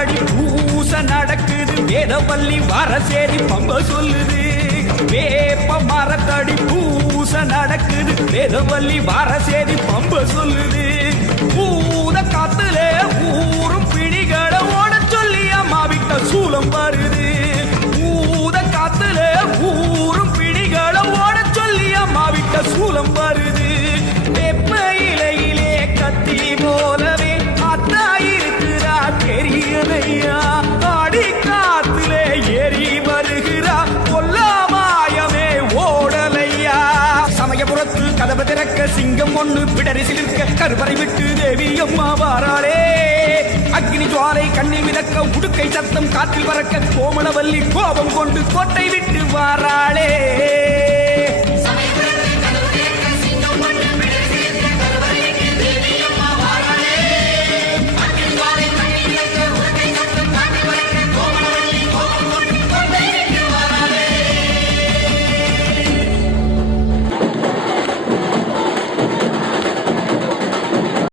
மரத்தடி பூச நடக்குது வேதவல்லி வர சேரி பம்ப சொல்லுது வேப்ப மரத்தடி பூச நடக்குது வேதவல்லி வர சேரி பம்ப சொல்லுது பூத காத்துல ஊரும் பிடிகளை ஓட சொல்லி அம்மா விட்ட சூலம் வருது பூத காத்துல ஊரும் பிடிகளை ஓட சொல்லி அம்மா விட்ட சூலம் வருது வெப்ப இலையிலே கத்தி போலவே அத்தா இருக்கிறா தெரியலையா ஆடி காத்திலே ஏறி வருகிறா கொல்லாமாயமே ஓடலையா சமயபுரத்து கதவு திறக்க சிங்கம் ஒண்ணு பிடரி சிலிர்க்க கருவறை விட்டு தேவி அம்மா வாராளே அக்னி ஜுவாலை கண்ணில் மிதக்க உடுக்கை சத்தம் காற்றில் பறக்க கோமளவல்லி கோபம் கொண்டு கோட்டை விட்டு வாராளே